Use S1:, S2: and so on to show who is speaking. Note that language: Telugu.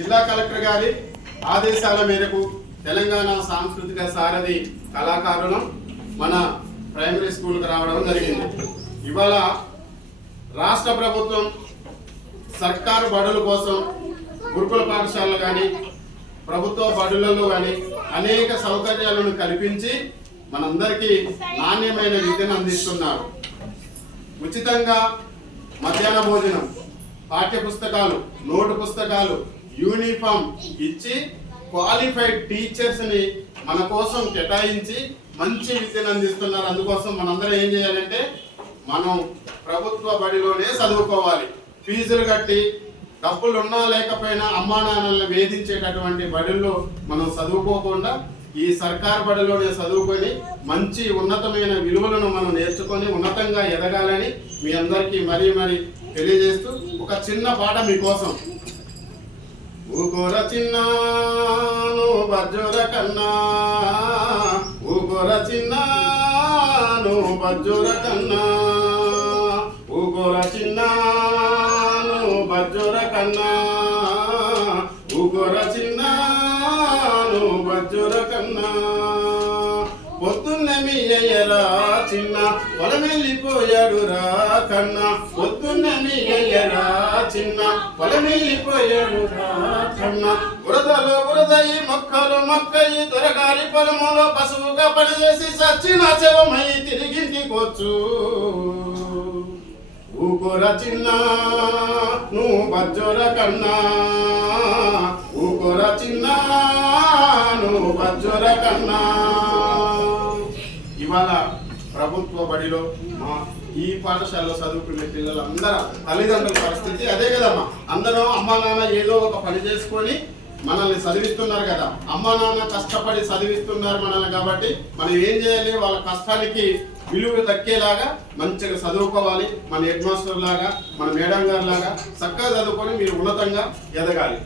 S1: జిల్లా కలెక్టర్ గారి ఆదేశాల మేరకు తెలంగాణ సాంస్కృతిక సారథి కళాకారులం మన ప్రైమరీ స్కూల్కి రావడం జరిగింది. ఇవాళ రాష్ట్ర ప్రభుత్వం సర్కారు బడుల కోసం గురుకుల పాఠశాలలు కానీ ప్రభుత్వ బడులలో కానీ అనేక సౌకర్యాలను కల్పించి మనందరికీ నాణ్యమైన విద్యను అందిస్తున్నారు. ఉచితంగా మధ్యాహ్న భోజనం పాఠ్య పుస్తకాలు నోటు పుస్తకాలు యూనిఫామ్ ఇచ్చి క్వాలిఫైడ్ టీచర్స్ని మన కోసం కేటాయించి మంచి విద్యను అందిస్తున్నారు. అందుకోసం మనందరం ఏం చేయాలంటే మనం ప్రభుత్వ బడిలోనే చదువుకోవాలి. ఫీజులు కట్టి డబ్బులు ఉన్నా లేకపోయినా అమ్మా నాన్నలను వేధించేటటువంటి బడుల్లో మనం చదువుకోకుండా ఈ సర్కార్ బడిలోనే చదువుకొని మంచి ఉన్నతమైన విలువలను మనం నేర్చుకొని ఉన్నతంగా ఎదగాలని మీ అందరికీ మరీ మరీ తెలియజేస్తూ ఒక చిన్న పాట మీకోసం ఊగోర చిన్నాను బజ్జోర కన్నా. ఊగోర చిన్నాను బజ్జోర కన్నా. ఊగోర చిన్నాను బజ్జోర కన్నా. ఊగోర చిన్నాను బజ్జోర కన్నా. పొద్దున్న మీ చిన్న పొలమెళ్ళిపోయాడు రా కన్నా. పొద్దున్న మీ చిన్న పొలమెళ్ళిపోయాడు రా కన్నా. బురదలో బురదయి మొక్కలు మొక్కయి దొరగారి పొలములో పశువుగా పనిచేసి సచ్చిన శవమై తిరిగింటికొచ్చు ఊకోర చిన్న నువ్వు బజ్జోర కన్నా. ఊకోర చిన్న నువ్వు బజ్జోర కన్నా. ఇవాళ ప్రభుత్వ బడిలో మా ఈ పాఠశాలలో చదువుకునే పిల్లలందరూ తల్లిదండ్రుల పరిస్థితి అదే కదమ్మా. అందరూ అమ్మా నాన్న ఏదో ఒక పని చేసుకొని మనల్ని చదివిస్తున్నారు కదా. అమ్మా నాన్న కష్టపడి చదివిస్తున్నారు మనల్ని కాబట్టి మనం ఏం చేయాలి? వాళ్ళ కష్టానికి విలువ దక్కేలాగా మంచిగా చదువుకోవాలి. మన హెడ్ మాస్టర్ లాగా మన మేడం గారు లాగా చక్కగా చదువుకొని మీరు ఉన్నతంగా ఎదగాలి.